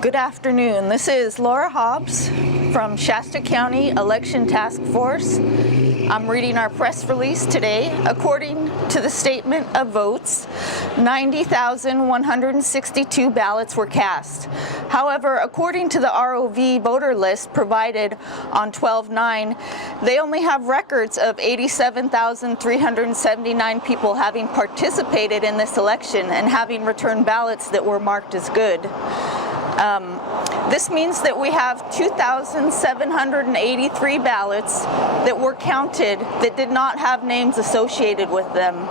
Good afternoon. This is Laura Hobbs from Shasta County Election Task Force. I'm reading our press release today. According to the statement of votes, 90,162 ballots were cast. However, according to the ROV voter list provided on 12/9, they only have records of 87,379 people having participated in this election and having returned ballots that were marked as good. This means that we have 2,783 ballots that were counted that did not have names associated with them.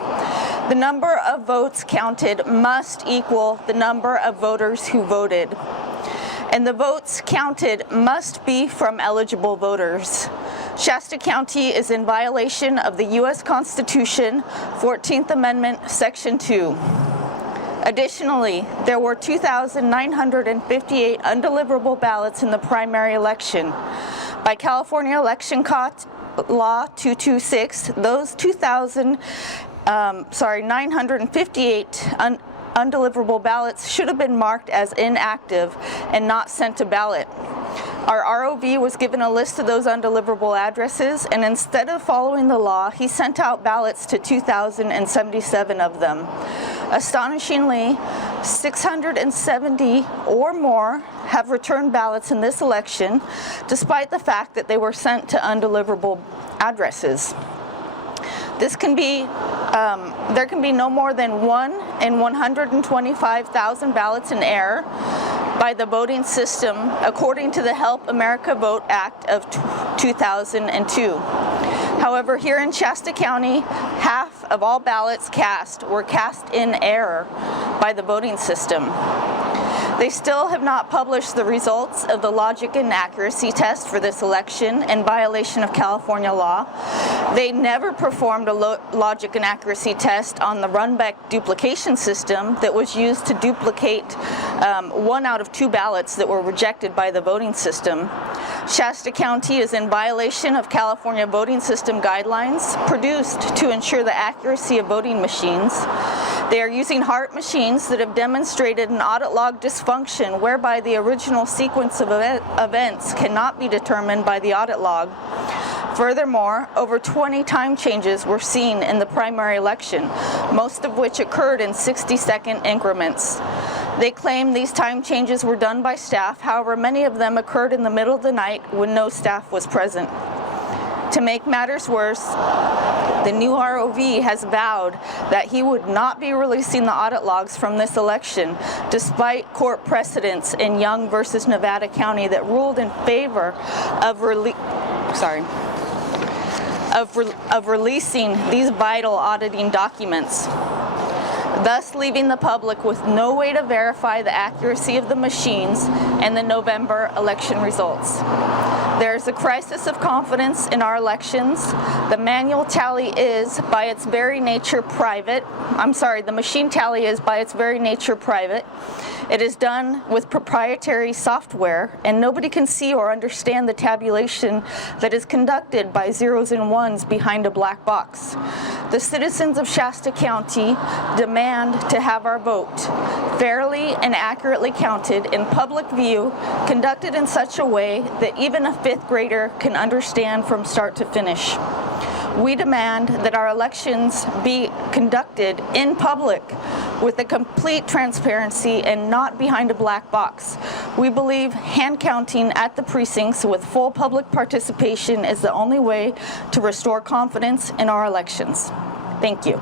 The number of votes counted must equal the number of voters who voted. And the votes counted must be from eligible voters. Shasta County is in violation of the U.S. Constitution, 14th Amendment, Section 2. Additionally, there were 2,958 undeliverable ballots in the primary election. By California Election Law 226, those 958 undeliverable ballots should have been marked as inactive and not sent to ballot. Our ROV was given a list of those undeliverable addresses, and instead of following the law, he sent out ballots to 2,077 of them. Astonishingly, 670 or more have returned ballots in this election, despite the fact that they were sent to undeliverable addresses. There can be no more than 1 in 125,000 ballots in error by the voting system, according to the Help America Vote Act of 2002. However, here in Shasta County, half of all ballots cast were cast in error by the voting system. They still have not published the results of the logic and accuracy test for this election in violation of California law. They never performed a logic and accuracy test on the run-back duplication system that was used to duplicate 1 out of 2 ballots that were rejected by the voting system. Shasta County is in violation of California voting system guidelines produced to ensure the accuracy of voting machines. They are using HART machines that have demonstrated an audit log dysfunction whereby the original sequence of events cannot be determined by the audit log. Furthermore, over 20 time changes were seen in the primary election, most of which occurred in 60-second increments. They claim these time changes were done by staff, however, many of them occurred in the middle of the night when no staff was present. To make matters worse, the new ROV has vowed that he would not be releasing the audit logs from this election, despite court precedents in Young versus Nevada County that ruled in favor of releasing these vital auditing documents, thus leaving the public with no way to verify the accuracy of the machines and the November election results. There is a crisis of confidence in our elections. The manual tally is, by its very nature, private. The machine tally is, by its very nature, private. It is done with proprietary software, and nobody can see or understand the tabulation that is conducted by zeros and ones behind a black box. The citizens of Shasta County demand to have our vote fairly and accurately counted in public view, conducted in such a way that even a 5th grader can understand from start to finish. We demand that our elections be conducted in public with a complete transparency and not behind a black box. We believe hand counting at the precincts with full public participation is the only way to restore confidence in our elections. Thank you.